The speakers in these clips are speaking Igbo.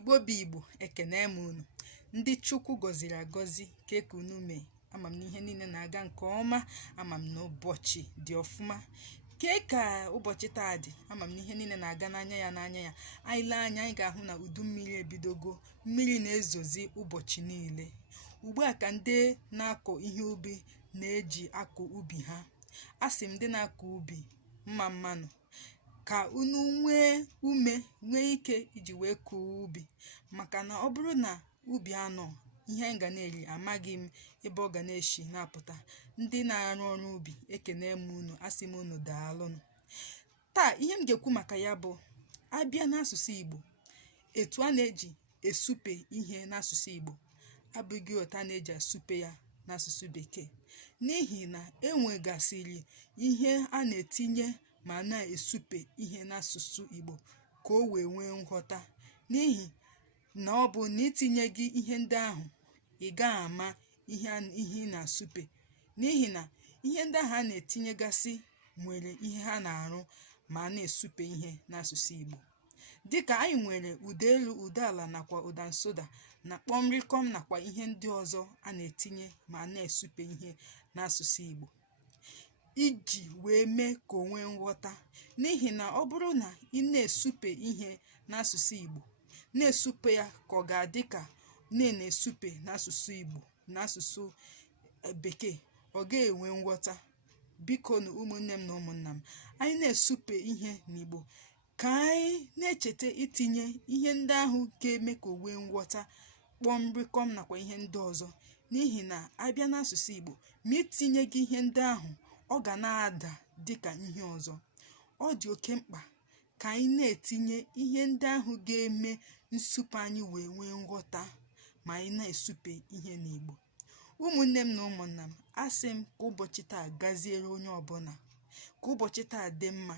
Igbo bụ Igbo, ekene m unu. Ndị Chukwu gọziri agọzi, ka eke unu mee. Ama m na ihe niile na-aga nke ọma. Ama m na ụbọchị dị ọfụma. Kee ka ụbọchị taa dị, ama m na ihe niile na-aga n'anya ya. Anyị lee anya, anyị ga-ahụ na udu mmiri ebidogo. Mmiri na-ezozi ụbọchị niile. Ugbu a ka ndị na-akọ ihe ubi na-eji akọ ubi ha. Asị m ndị na-akọ ubi mma mmanụ, ka unu nwee ume, nwee ike iji wee kọọ ubi. Maka na ọ bụrụ na ubi anọ, ihe anyị ga na-eri amaghị m ebe ọ ga na-eshi na-apụta. Ndị na-arụ ọrụ ubi, ekene m unu, asị m unu daalụnụ. Taa ihe m ga-ekwu maka ya bụ, abịa n'asụsụ Igbo, etu a na-eji esupe ihe n'asụsụ Igbo abụghị otu a na-eji asupe ya n'asụsụ Bekee. N'ihi na enwegasịrị ihe a na-etinye ma na-esupe ihe n'asụsụ Igbo ka o wee nwee nghọta. N'ihi na ọ bụ na itinye gị ihe ndị ahụ, ị gaghị ama ihe ị na-asupe. N'ihi na ihe ndị ahụ a na-etinyegasị nwere ihe ha na-arụ ma na-esupe ihe n'asụsụ Igbo. Dịka anyị nwere ụda elu, ụda ala nakwa ụda nsụda na kpọmrịkọm nakwa ihe ndị ọzọ a na-etinye ma na-esupe ihe n'asụsụ Igbo, iji wee mee ka o nwee nghọta. N'ihi na ọ bụrụ na ị na-esupe ihe n'asụsụ Igbo, na-esupe ya ka ọ ga-adị ka na-esupe n'asụsụ Igbo n'asụsụ Bekee, ọ ga-enwe nghọta. Biko na ụmụnne m na ụmụnna m, anyị na-esupe ihe n'Igbo, ka anyị na-echeta itinye ihe ndị ahụ ga-eme ka o nwee nghọta, kpọmrịkọm nakwa ihe ndị ọzọ. N'ihi na abịa n'asụsụ Igbo, ma itinye gị ihe ndị ahụ, ọ ga na-ada dịka ihe ọzọ. Ọ dị oke mkpa ka anyị na-etinye ihe ndị ahụ ga-eme nsupe anyị wee nwee nghọta ma anyị na-esupe ihe n'Igbo. Ụmụnne m na ụmụnna m, asị m ka ụbọchị taa gaziere onye ọbụla, ka ụbọchị taa dị mma.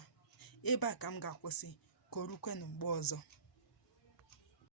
Ebe a ka m ga-akwụsị, ka o rukwenụ mgbe ọzọ.